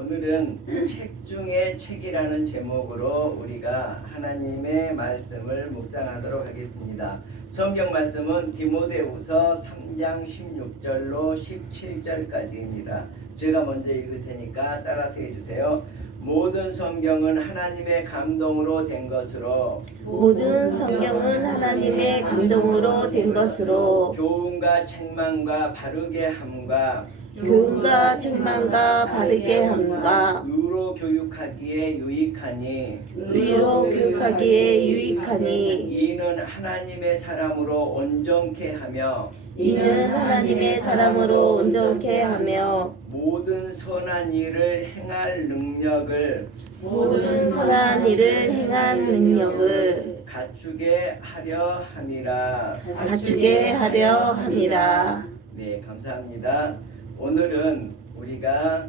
오늘은 책 중에 책이라는 제목으로 우리가 하나님의 말씀을 묵상하도록 하겠습니다. 성경 말씀은 디모데후서 3장 16절로 17절까지입니다. 제가 먼저 읽을 테니까 따라서 해주세요. 모든 성경은 하나님의 감동으로 된 것으로 교훈과 책망과 바르게 함과 의로 교육하기에 유익하니 이는 하나님의 사람으로 온전케 하며 모든 선한 일을 행할 능력을 갖추게 하려 함이라. 네, 감사합니다. 오늘은 우리가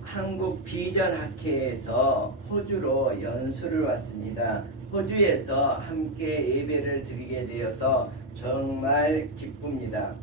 한국 비전학회에서 호주로 연수를 왔습니다. 호주에서 함께 예배를 드리게 되어서 정말 기쁩니다.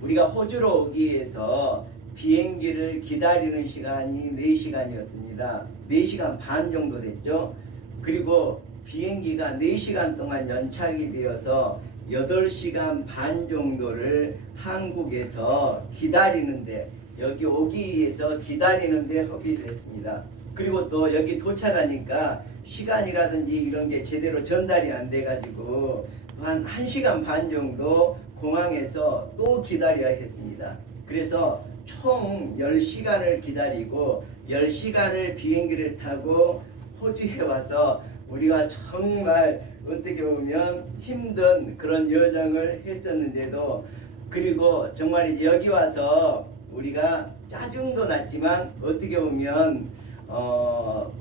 우리가 호주로 오기 위해서 비행기를 기다리는 시간이 4시간이었습니다. 4시간 반 정도 됐죠. 그리고 비행기가 4시간 동안 연착이 되어서 8시간 반 정도를 한국에서 기다리는데, 여기 오기 위해서 기다리는데 허비를 했습니다. 그리고 또 여기 도착하니까 시간이라든지 이런 게 제대로 전달이 안 돼가지고 한 1시간 반 정도 공항에서 또 기다려야 했습니다. 그래서 총 10시간을 기다리고 10시간을 비행기를 타고 호주에 와서 우리가 정말 어떻게 보면 힘든 그런 여정을 했었는데도, 그리고 정말 이제 여기 와서 우리가 짜증도 났지만 어떻게 보면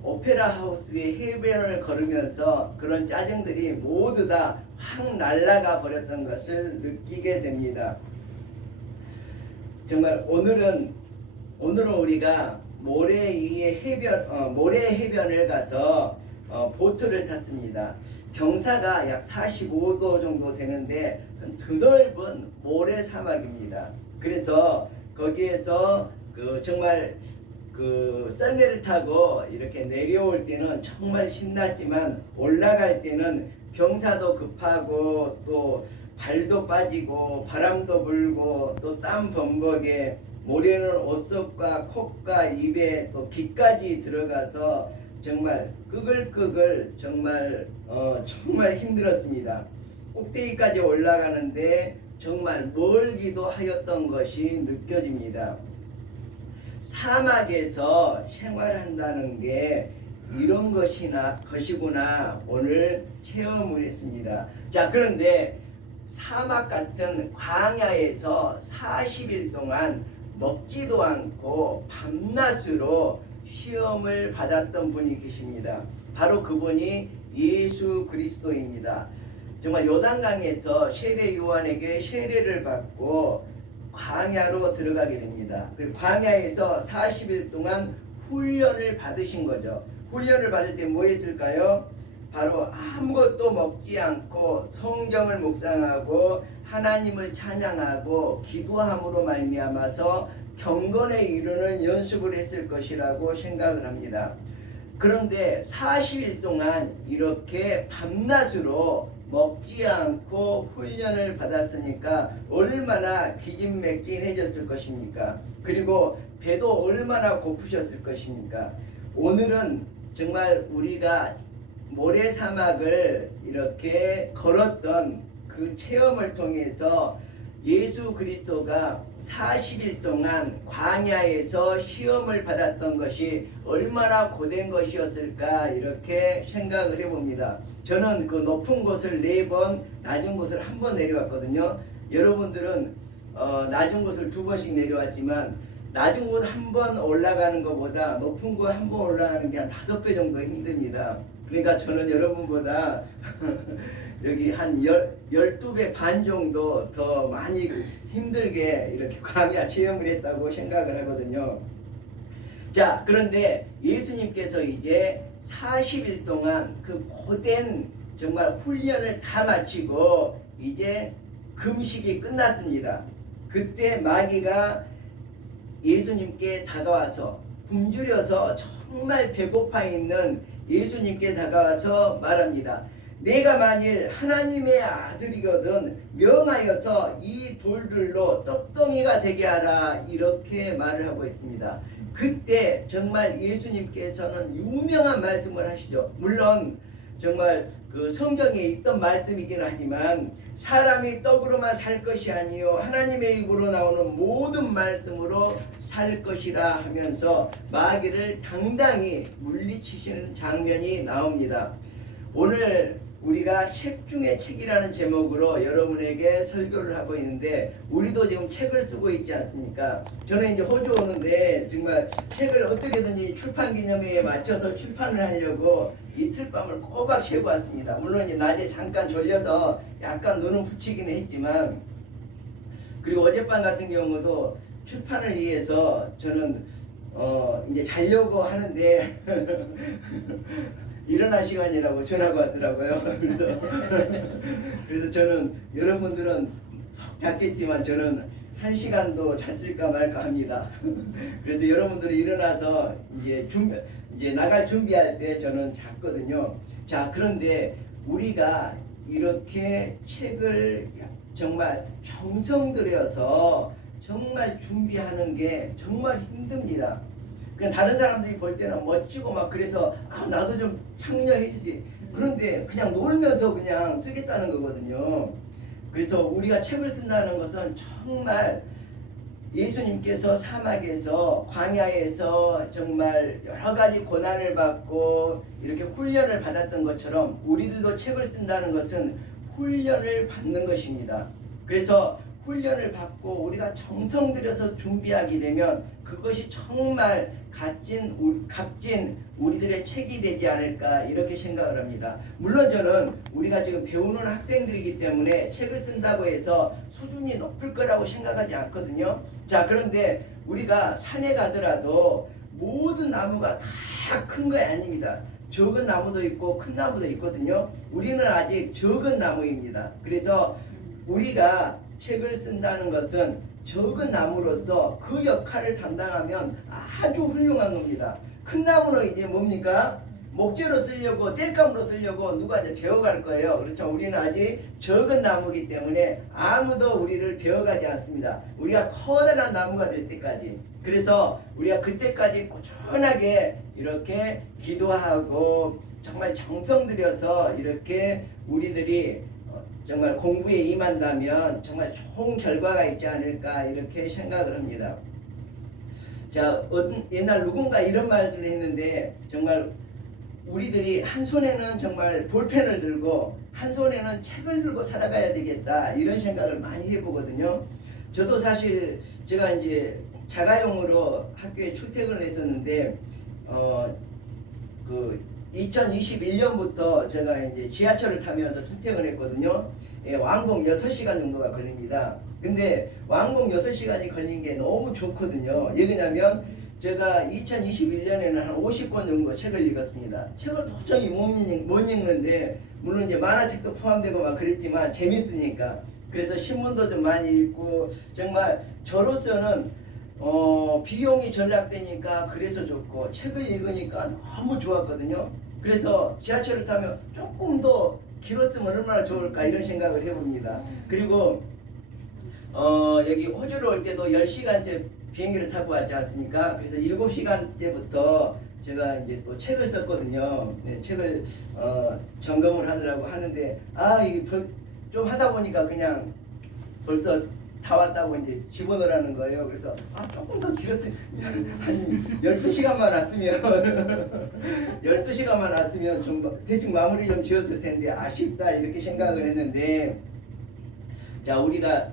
오페라 하우스의 해변을 걸으면서 그런 짜증들이 모두 다 확 날아가 버렸던 것을 느끼게 됩니다. 정말 오늘은 우리가 모래 해변을 가서 보트를 탔습니다. 경사가 약 45도 정도 되는데 드넓은 모래 사막입니다. 그래서 거기에서 정말 썰매를 타고 이렇게 내려올 때는 정말 신났지만 올라갈 때는 경사도 급하고 또 발도 빠지고 바람도 불고 또 땀 범벅에 모래는 옷속과 콧과 입에 또 귀까지 들어가서 정말 끄글끄글 정말 힘들었습니다. 꼭대기까지 올라가는데 정말 멀기도 하였던 것이 느껴집니다. 사막에서 생활한다는 게 이런 것이구나 오늘 체험을 했습니다. 자, 그런데 사막 같은 광야에서 40일 동안 먹지도 않고 밤낮으로 시험을 받았던 분이 계십니다. 바로 그분이 예수 그리스도입니다. 정말 요단강에서 세례 요한에게 세례를 받고 광야로 들어가게 됩니다. 그리고 광야에서 40일 동안 훈련을 받으신 거죠. 훈련을 받을 때 뭐 했을까요? 바로 아무것도 먹지 않고 성경을 묵상하고 하나님을 찬양하고 기도함으로 말미암아서 경건에 이르는 연습을 했을 것이라고 생각을 합니다. 그런데 40일 동안 이렇게 밤낮으로 먹지 않고 훈련을 받았으니까 얼마나 기진맥진해졌을 것입니까? 그리고 배도 얼마나 고프셨을 것입니까? 오늘은 정말 우리가 모래사막을 이렇게 걸었던 그 체험을 통해서 예수 그리스도가 40일 동안 광야에서 시험을 받았던 것이 얼마나 고된 것이었을까 이렇게 생각을 해봅니다. 저는 그 높은 곳을 4번, 낮은 곳을 1번 내려왔거든요. 여러분들은 낮은 곳을 2번씩 내려왔지만 낮은 곳 1번 올라가는 것보다 높은 곳 1번 올라가는 게 한 5배 정도 힘듭니다. 그러니까 저는 여러분보다 여기 한 12배 반 정도 더 많이 힘들게 이렇게 광야 체험을 했다고 생각을 하거든요. 자, 그런데 예수님께서 이제 40일 동안 그 고된 정말 훈련을 다 마치고 이제 금식이 끝났습니다. 그때 마귀가 예수님께 다가와서 굶주려서 정말 배고파 있는 예수님께 다가와서 말합니다. 내가 만일 하나님의 아들이거든 명하여서 이 돌들로 떡덩이가 되게 하라, 이렇게 말을 하고 있습니다. 그때 정말 예수님께서는 유명한 말씀을 하시죠. 물론 정말 그 성경에 있던 말씀이긴 하지만 사람이 떡으로만 살 것이 아니요 하나님의 입으로 나오는 모든 말씀으로 살 것이라 하면서 마귀를 당당히 물리치시는 장면이 나옵니다. 오늘 우리가 책 중에 책이라는 제목으로 여러분에게 설교를 하고 있는데, 우리도 지금 책을 쓰고 있지 않습니까? 저는 이제 호주 오는데 정말 책을 어떻게든지 출판 기념회에 맞춰서 출판을 하려고 이틀 밤을 꼬박 새고 왔습니다. 물론 이제 낮에 잠깐 졸려서 약간 눈은 붙이긴 했지만, 그리고 어젯밤 같은 경우도 출판을 위해서 저는 이제 자려고 하는데 일어날 시간이라고 전화가 왔더라고요. 그래서 저는, 여러분들은 잤겠지만 저는 1시간도 잤을까 말까 합니다. 그래서 여러분들이 일어나서 이제 나갈 준비할 때 저는 잤거든요. 자, 그런데 우리가 이렇게 책을 정말 정성 들여서 정말 준비하는 게 정말 힘듭니다. 그냥 다른 사람들이 볼 때는 멋지고 막 그래서 나도 좀 참여해주지. 그런데 그냥 놀면서 그냥 쓰겠다는 거거든요. 그래서 우리가 책을 쓴다는 것은 정말 예수님께서 사막에서 광야에서 정말 여러 가지 고난을 받고 이렇게 훈련을 받았던 것처럼 우리들도 책을 쓴다는 것은 훈련을 받는 것입니다. 그래서 훈련을 받고 우리가 정성 들여서 준비하게 되면 그것이 정말 값진 우리들의 책이 되지 않을까, 이렇게 생각을 합니다. 물론 저는 우리가 지금 배우는 학생들이기 때문에 책을 쓴다고 해서 수준이 높을 거라고 생각하지 않거든요. 자, 그런데 우리가 산에 가더라도 모든 나무가 다 큰 거 아닙니다. 적은 나무도 있고 큰 나무도 있거든요. 우리는 아직 적은 나무입니다. 그래서 우리가 책을 쓴다는 것은 적은 나무로서 그 역할을 담당하면 아주 훌륭한 겁니다. 큰 나무는 이제 뭡니까? 목재로 쓰려고, 땔감으로 쓰려고 누가 이제 배워갈 거예요. 그렇죠? 우리는 아직 적은 나무이기 때문에 아무도 우리를 배워가지 않습니다. 우리가 커다란 나무가 될 때까지. 그래서 우리가 그때까지 꾸준하게 이렇게 기도하고 정말 정성 들여서 이렇게 우리들이 정말 공부에 임한다면 정말 좋은 결과가 있지 않을까, 이렇게 생각을 합니다. 자, 옛날 누군가 이런 말을 했는데, 정말 우리들이 한 손에는 정말 볼펜을 들고 한 손에는 책을 들고 살아가야 되겠다, 이런 생각을 많이 해보거든요. 저도 사실 제가 이제 자가용으로 학교에 출퇴근을 했었는데 2021년부터 제가 이제 지하철을 타면서 출퇴근했거든요. 예, 왕복 6시간 정도가 걸립니다. 근데 왕복 6시간이 걸린 게 너무 좋거든요. 왜냐면 제가 2021년에는 한 50권 정도 책을 읽었습니다. 책을 도저히 못 읽는데, 물론 이제 만화책도 포함되고 막 그랬지만 재밌으니까. 그래서 신문도 좀 많이 읽고, 정말 저로서는 비용이 절약되니까 그래서 좋고, 책을 읽으니까 너무 좋았거든요. 그래서 지하철을 타면 조금 더 길었으면 얼마나 좋을까, 이런 생각을 해봅니다. 그리고 여기 호주를 올 때도 10시간째 비행기를 타고 왔지 않습니까? 그래서 7시간째부터 제가 이제 또 책을 썼거든요. 네, 책을 점검을 하느라고 하는데, 이게 좀 하다 보니까 그냥 벌써 다 왔다고 이제 집어넣으라는 거예요. 그래서 조금 더 길었으면, 한 12시간만 왔으면 12시간만 왔으면 좀 대충 마무리 좀 지었을 텐데 아쉽다, 이렇게 생각을 했는데, 자, 우리가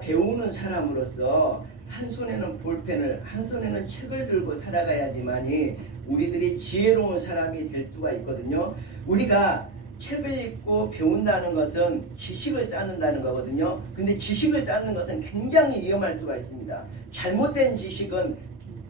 배우는 사람으로서 한 손에는 볼펜을, 한 손에는 책을 들고 살아가야지만이 우리들이 지혜로운 사람이 될 수가 있거든요. 우리가 책을 읽고 배운다는 것은 지식을 쌓는다는 거거든요. 근데 지식을 쌓는 것은 굉장히 위험할 수가 있습니다. 잘못된 지식은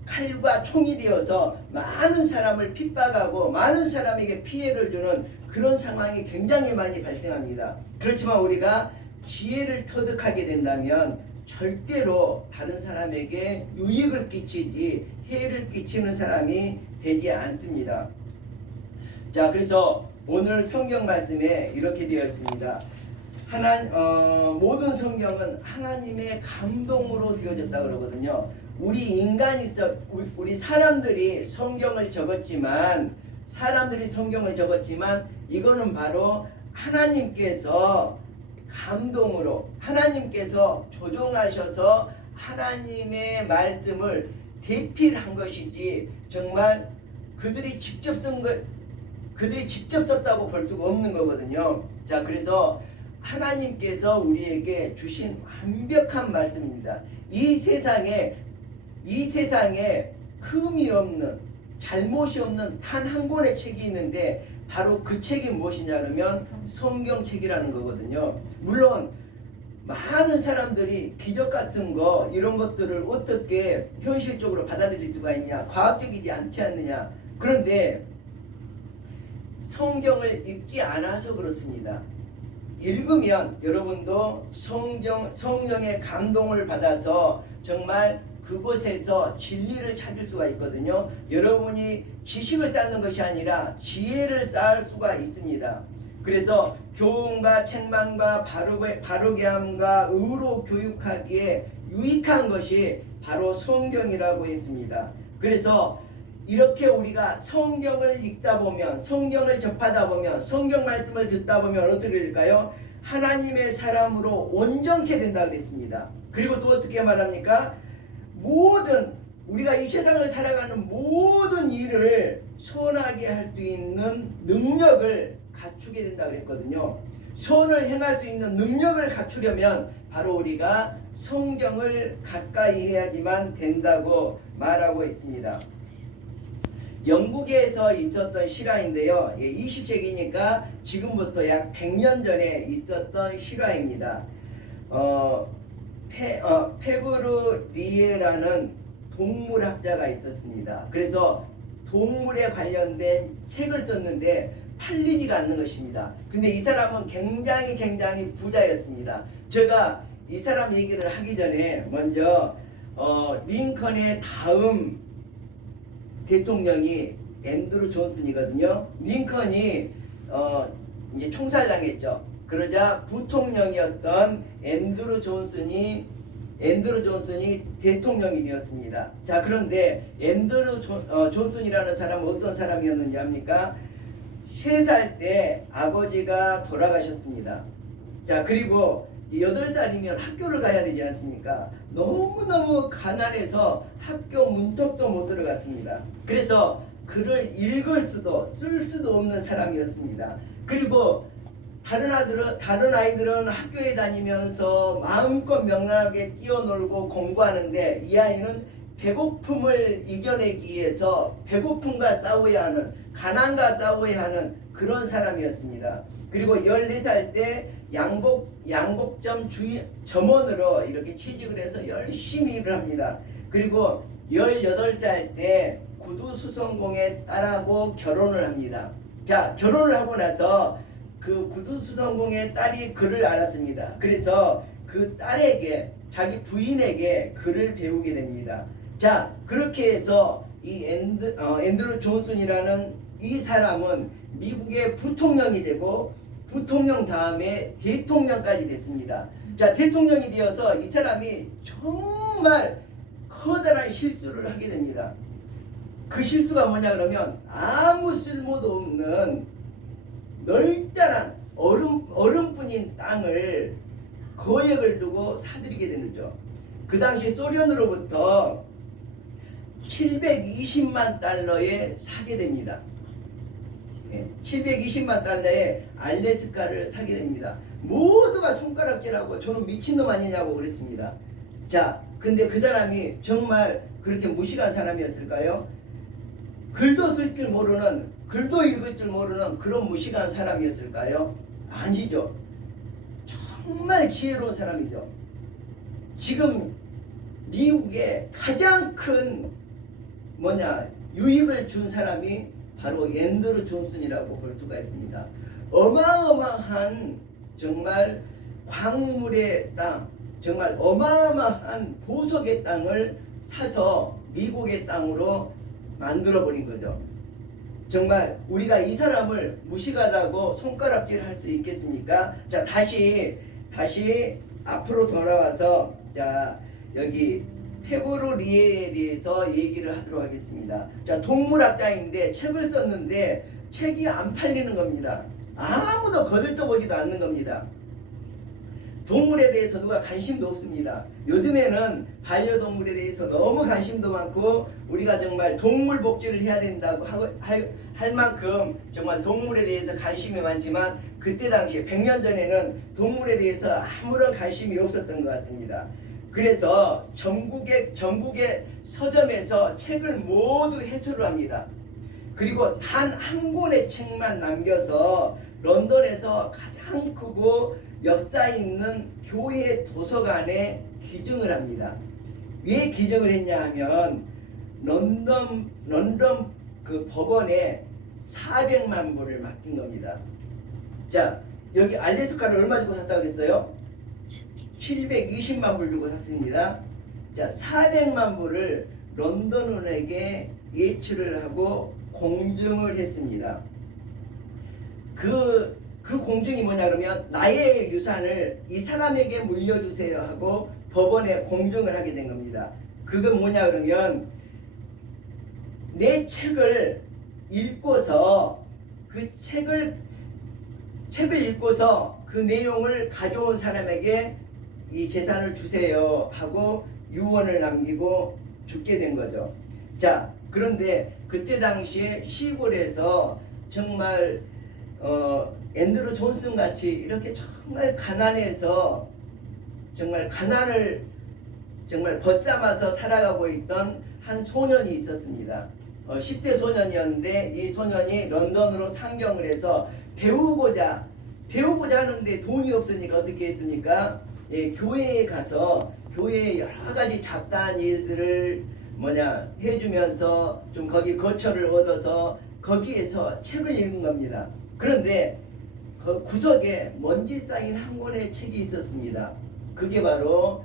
칼과 총이 되어서 많은 사람을 핍박하고 많은 사람에게 피해를 주는 그런 상황이 굉장히 많이 발생합니다. 그렇지만 우리가 지혜를 터득하게 된다면 절대로 다른 사람에게 유익을 끼치지 해를 끼치는 사람이 되지 않습니다. 자, 그래서 오늘 성경 말씀에 이렇게 되어 있습니다. 모든 성경은 하나님의 감동으로 되어졌다 그러거든요. 우리 사람들이 성경을 적었지만 이거는 바로 하나님께서 감동으로 하나님께서 조종하셔서 하나님의 말씀을 대필한 것이지 정말 그들이 직접 썼다고 볼 수가 없는 거거든요. 자, 그래서 하나님께서 우리에게 주신 완벽한 말씀입니다. 이 세상에 흠이 없는, 잘못이 없는 단 한 권의 책이 있는데 바로 그 책이 무엇이냐 그러면 성경책이라는 거거든요. 물론 많은 사람들이 기적 같은 거 이런 것들을 어떻게 현실적으로 받아들일 수가 있냐, 과학적이지 않지 않느냐. 그런데 성경을 읽지 않아서 그렇습니다. 읽으면 여러분도 성령의 감동을 받아서 정말 그곳에서 진리를 찾을 수가 있거든요. 여러분이 지식을 쌓는 것이 아니라 지혜를 쌓을 수가 있습니다. 그래서 교훈과 책망과 바르게 함과 의로 교육하기에 유익한 것이 바로 성경이라고 했습니다. 그래서 이렇게 우리가 성경을 읽다 보면, 성경을 접하다 보면, 성경 말씀을 듣다 보면 어떻게 될까요? 하나님의 사람으로 온전케 된다 그랬습니다. 그리고 또 어떻게 말합니까? 우리가 이 세상을 살아가는 모든 일을 선하게 할 수 있는 능력을 갖추게 된다 그랬거든요. 선을 행할 수 있는 능력을 갖추려면 바로 우리가 성경을 가까이 해야지만 된다고 말하고 있습니다. 영국에서 있었던 실화인데요. 20세기니까 지금부터 약 100년 전에 있었던 실화입니다. 페브르리에라는 동물학자가 있었습니다. 그래서 동물에 관련된 책을 썼는데 팔리지가 않는 것입니다. 근데 이 사람은 굉장히 부자였습니다. 제가 이 사람 얘기를 하기 전에 먼저 링컨의 다음 대통령이 앤드루 존슨이거든요. 링컨이 이제 총살당했죠. 그러자 부통령이었던 앤드루 존슨이 대통령이 되었습니다. 자, 그런데 앤드루 존슨이라는 사람은 어떤 사람이었는지 압니까? 3살 때 아버지가 돌아가셨습니다. 자, 그리고 8살이면 학교를 가야 되지 않습니까? 너무너무 가난해서 학교 문턱도 못 들어갔습니다. 그래서 글을 읽을 수도 쓸 수도 없는 사람이었습니다. 그리고 다른 아이들은 학교에 다니면서 마음껏 명랑하게 뛰어놀고 공부하는데 이 아이는 배고픔을 이겨내기 위해서 배고픔과 싸워야 하는, 가난과 싸워야 하는 그런 사람이었습니다. 그리고 14살 때 양복점 점원으로 이렇게 취직을 해서 열심히 일을 합니다. 그리고 18살 때 구두수성공의 딸하고 결혼을 합니다. 자, 결혼을 하고 나서 그 구두수성공의 딸이 글을 알았습니다. 그래서 그 딸에게, 자기 부인에게 글을 배우게 됩니다. 자, 그렇게 해서 이 앤드루 존슨이라는 이 사람은 미국의 부통령이 되고 부통령 다음에 대통령까지 됐습니다. 자, 대통령이 되어서 이 사람이 정말 커다란 실수를 하게 됩니다. 그 실수가 뭐냐 그러면 아무 쓸모도 없는 넓다란 얼음뿐인 땅을 거액을 두고 사들이게 되는 거죠. 그 당시 소련으로부터 720만 달러에 사게 됩니다. 720만 달러에 알래스카를 사게 됩니다. 모두가 손가락질하고 저는 미친놈 아니냐고 그랬습니다. 자, 근데 그 사람이 정말 그렇게 무식한 사람이었을까요? 글도 쓸 줄 모르는, 글도 읽을 줄 모르는 그런 무식한 사람이었을까요? 아니죠. 정말 지혜로운 사람이죠. 지금 미국에 가장 큰 유익을 준 사람이 바로 앤드루 존슨이라고 볼 수가 있습니다. 어마어마한 정말 광물의 땅, 정말 어마어마한 보석의 땅을 사서 미국의 땅으로 만들어 버린 거죠. 정말 우리가 이 사람을 무식하다고 손가락질 할 수 있겠습니까? 자, 다시 앞으로 돌아와서, 자, 여기 페브로리에 대해서 얘기를 하도록 하겠습니다. 자, 동물학자인데 책을 썼는데 책이 안 팔리는 겁니다. 아무도 거들떠보지도 않는 겁니다. 동물에 대해서 누가 관심도 없습니다. 요즘에는 반려동물에 대해서 너무 관심도 많고, 우리가 정말 동물 복지를 해야 된다고 할 만큼 정말 동물에 대해서 관심이 많지만, 그때 당시에 100년 전에는 동물에 대해서 아무런 관심이 없었던 것 같습니다. 그래서 전국의 서점에서 책을 모두 회수를 합니다. 그리고 단 한 권의 책만 남겨서 런던에서 가장 크고 역사 있는 교회 도서관에 기증을 합니다. 왜 기증을 했냐 하면 런던 그 법원에 400만 불을 맡긴 겁니다. 자, 여기 알래스카를 얼마 주고 샀다고 그랬어요? 720만 불 주고 샀습니다. 자, 400만 불을 런던은에게 예출을 하고 공증을 했습니다. 그 공증이 뭐냐 그러면, 나의 유산을 이 사람에게 물려주세요 하고 법원에 공증을 하게 된 겁니다. 그건 뭐냐 그러면, 내 책을 읽고서 그 책을 읽고서 그 내용을 가져온 사람에게 이 재산을 주세요 하고 유언을 남기고 죽게 된 거죠. 자, 그런데 그때 당시에 시골에서 정말 앤드루 존슨 같이 이렇게 정말 가난해서 정말 가난을 정말 벗삼아서 살아가고 있던 한 소년이 있었습니다. 10대 소년이었는데, 이 소년이 런던으로 상경을 해서 배우고자 하는데 돈이 없으니까 어떻게 했습니까? 예, 교회에 가서 교회의 여러 가지 잡다한 일들을 해주면서 좀 거기 거처를 얻어서 거기에서 책을 읽은 겁니다. 그런데 그 구석에 먼지 쌓인 한 권의 책이 있었습니다. 그게 바로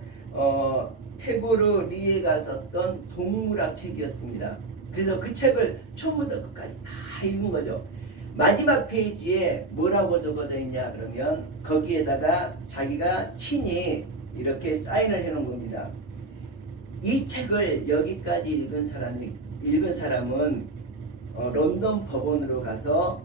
페브로리에가 썼던 동물학 책이었습니다. 그래서 그 책을 처음부터 끝까지 다 읽은 거죠. 마지막 페이지에 뭐라고 적어져 있냐 그러면, 거기에다가 자기가 친히 이렇게 사인을 해놓은 겁니다. 이 책을 여기까지 읽은 사람은 런던 법원으로 가서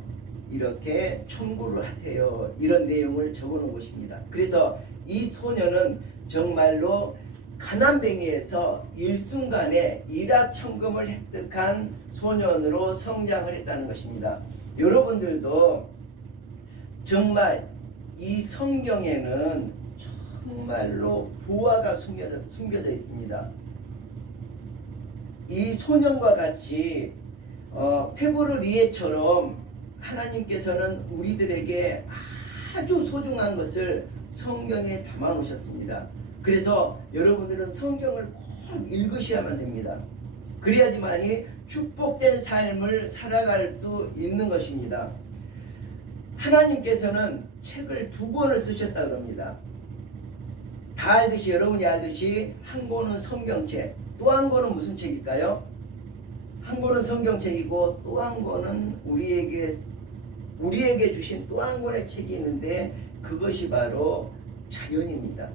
이렇게 청구를 하세요, 이런 내용을 적어놓은 것입니다. 그래서 이 소년은 정말로 가난뱅이에서 일순간에 일확천금을 획득한 소년으로 성장을 했다는 것입니다. 여러분들도 정말 이 성경에는 정말로 보화가 숨겨져 있습니다. 이 소년과 같이 페브로리에처럼 하나님께서는 우리들에게 아주 소중한 것을 성경에 담아 놓으셨습니다. 그래서 여러분들은 성경을 꼭 읽으셔야만 됩니다. 그래야지만이 축복된 삶을 살아갈 수 있는 것입니다. 하나님께서는 책을 2권을 쓰셨다 그럽니다. 다 알듯이, 여러분이 알듯이 한 권은 성경책, 또 한 권은 무슨 책일까요? 한 권은 성경책이고 또 한 권은 우리에게 주신 또 한 권의 책이 있는데, 그것이 바로 자연입니다.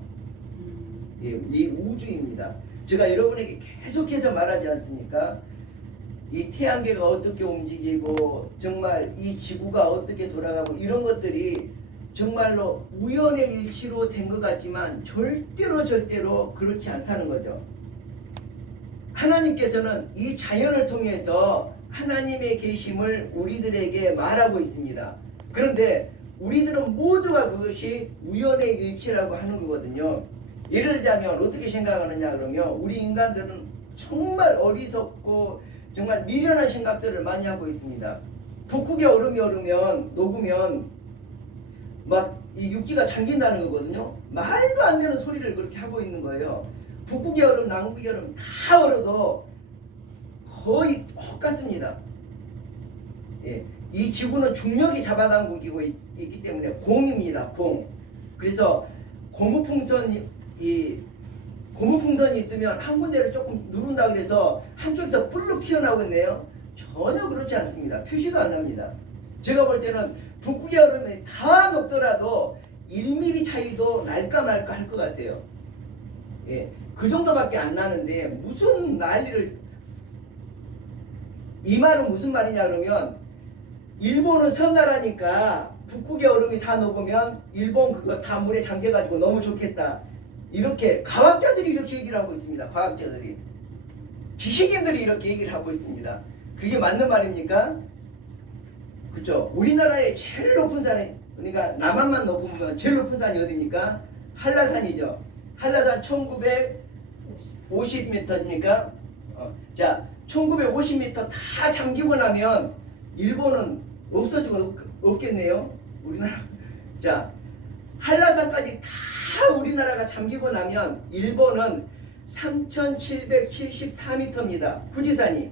이 우주입니다. 제가 여러분에게 계속해서 말하지 않습니까? 이 태양계가 어떻게 움직이고 정말 이 지구가 어떻게 돌아가고, 이런 것들이 정말로 우연의 일치로 된 것 같지만 절대로 그렇지 않다는 거죠. 하나님께서는 이 자연을 통해서 하나님의 계심을 우리들에게 말하고 있습니다. 그런데 우리들은 모두가 그것이 우연의 일치라고 하는 거거든요. 예를 들자면 어떻게 생각하느냐 그러면, 우리 인간들은 정말 어리석고 정말 미련한 생각들을 많이 하고 있습니다. 북극의 얼음이 녹으면 막 이 육지가 잠긴다는 거거든요. 말도 안 되는 소리를 그렇게 하고 있는 거예요. 북극의 얼음, 남극의 얼음 다 얼어도 거의 똑같습니다. 예, 이 지구는 중력이 잡아당기고 있기 때문에 공입니다. 공. 그래서 고무풍선이 이 고무풍선이 있으면 한 군데를 조금 누른다 그래서 한쪽에서 불룩 튀어나오겠네요. 전혀 그렇지 않습니다. 표시도 안 납니다. 제가 볼 때는 북극의 얼음이 다 녹더라도 1mm 차이도 날까 말까 할 것 같아요. 예, 그 정도밖에 안 나는데 무슨 난리를. 이 말은 무슨 말이냐 그러면 일본은 섬나라니까 북극의 얼음이 다 녹으면 일본 그거 다 물에 잠겨가지고 너무 좋겠다. 이렇게 과학자들이 이렇게 얘기를 하고 있습니다. 과학자들이. 지식인들이 이렇게 얘기를 하고 있습니다. 그게 맞는 말입니까? 그죠? 우리나라의 제일 높은 산이, 그러니까 남한만 놓고 보면 제일 높은 산이 어디입니까? 한라산이죠. 한라산 1950m입니까? 자, 1950m 다 잠기고 나면 일본은 없어지고 없겠네요. 우리나라. 자, 한라산까지 다 우리나라가 잠기고 나면 일본은 3774m입니다. 후지산이.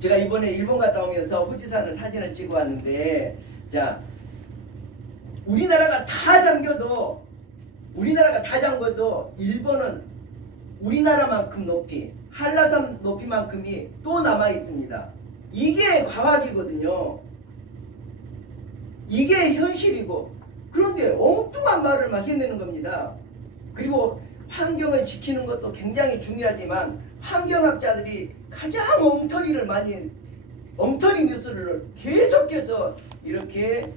제가 이번에 일본 갔다 오면서 후지산을 사진을 찍어 왔는데, 자, 우리나라가 다 잠겨도 일본은 우리나라만큼 높이, 한라산 높이만큼이 또 남아 있습니다. 이게 과학이거든요. 이게 현실이고, 그런데 엉뚱한 말을 막 해내는 겁니다. 그리고 환경을 지키는 것도 굉장히 중요하지만 환경학자들이 가장 엉터리 뉴스를 계속해서 이렇게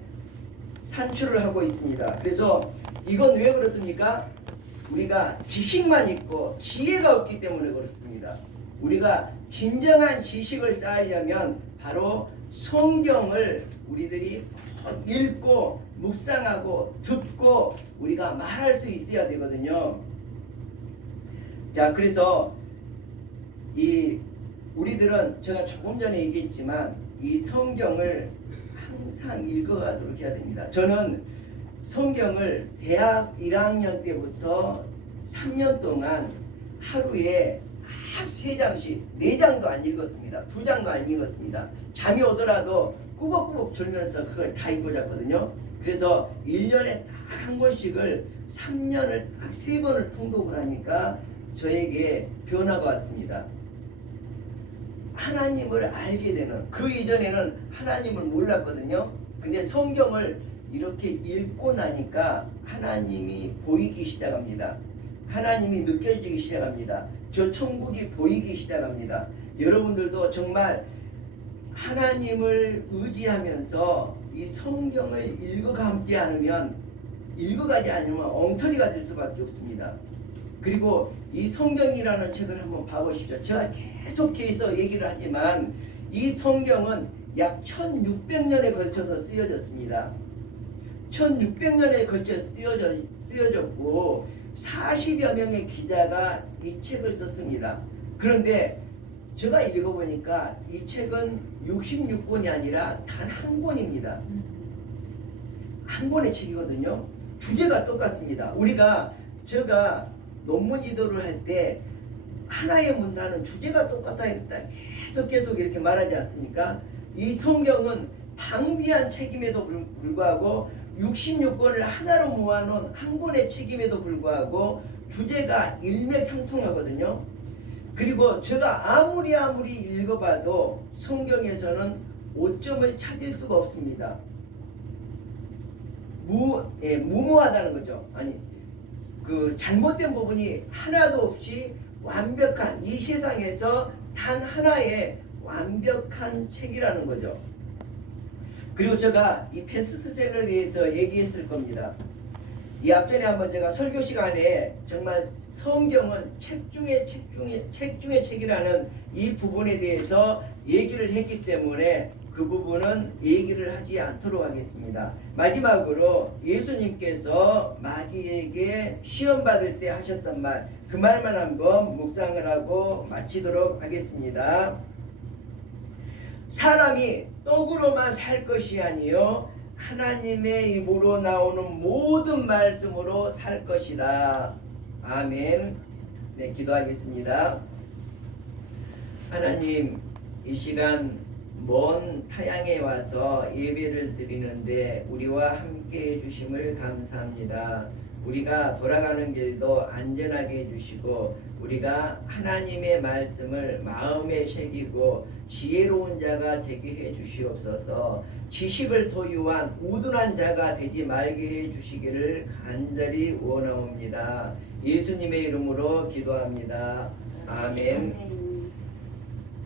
산출을 하고 있습니다. 그래서 이건 왜 그렇습니까? 우리가 지식만 있고 지혜가 없기 때문에 그렇습니다. 우리가 진정한 지식을 쌓으려면 바로 성경을 우리들이 읽고 묵상하고 듣고 우리가 말할 수 있어야 되거든요. 자, 그래서 우리들은 제가 조금 전에 얘기했지만 이 성경을 항상 읽어가도록 해야 됩니다. 저는 성경을 대학 1학년 때부터 3년 동안 하루에 3장씩, 4장도 안 읽었습니다. 2장도 안 읽었습니다. 잠이 오더라도 꾸벅꾸벅 졸면서 그걸 다 읽고 잤거든요. 그래서 1년에 딱 한 권씩을 3년을 딱 3번을 통독을 하니까 저에게 변화가 왔습니다. 하나님을 알게 되는, 그 이전에는 하나님을 몰랐거든요. 근데 성경을 이렇게 읽고 나니까 하나님이 보이기 시작합니다. 하나님이 느껴지기 시작합니다. 저 천국이 보이기 시작합니다. 여러분들도 정말 하나님을 의지하면서 이 성경을 읽어가지 않으면 엉터리가 될 수밖에 없습니다. 그리고 이 성경이라는 책을 한번 봐보십시오. 제가 계속해서 얘기를 하지만 이 성경은 약 1600년에 걸쳐서 쓰여졌습니다. 1600년에 걸쳐 쓰여졌고 40여 명의 기자가 이 책을 썼습니다. 그런데 제가 읽어보니까 이 책은 66권이 아니라 단 한 권입니다. 한 권의 책이거든요. 주제가 똑같습니다. 제가 논문 지도를 할 때 하나의 문단은 주제가 똑같아 했다 계속 이렇게 말하지 않습니까? 이 성경은 방비한 책임에도 불구하고 66권을 하나로 모아놓은 한 권의 책임에도 불구하고 주제가 일맥상통하거든요. 그리고 제가 아무리 읽어봐도 성경에서는 오점을 찾을 수가 없습니다. 무모하다는 거죠. 아니, 그 잘못된 부분이 하나도 없이 완벽한, 이 세상에서 단 하나의 완벽한 책이라는 거죠. 그리고 제가 이 베스트셀러에 대해서 얘기했을 겁니다. 이 앞전에 한번 제가 설교 시간에 정말 성경은 책 중에 책이라는 이 부분에 대해서 얘기를 했기 때문에 그 부분은 얘기를 하지 않도록 하겠습니다. 마지막으로 예수님께서 마귀에게 시험 받을 때 하셨던 말, 그 말만 한번 묵상을 하고 마치도록 하겠습니다. 사람이 떡으로만 살 것이 아니요 하나님의 입으로 나오는 모든 말씀으로 살 것이다. 아멘. 네, 기도하겠습니다. 하나님, 이 시간 먼 타향에 와서 예배를 드리는데 우리와 함께 해주심을 감사합니다. 우리가 돌아가는 길도 안전하게 해주시고 우리가 하나님의 말씀을 마음에 새기고 지혜로운 자가 되게 해 주시옵소서. 지식을 소유한 우둔한 자가 되지 말게 해 주시기를 간절히 원하옵니다. 예수님의 이름으로 기도합니다. 아멘.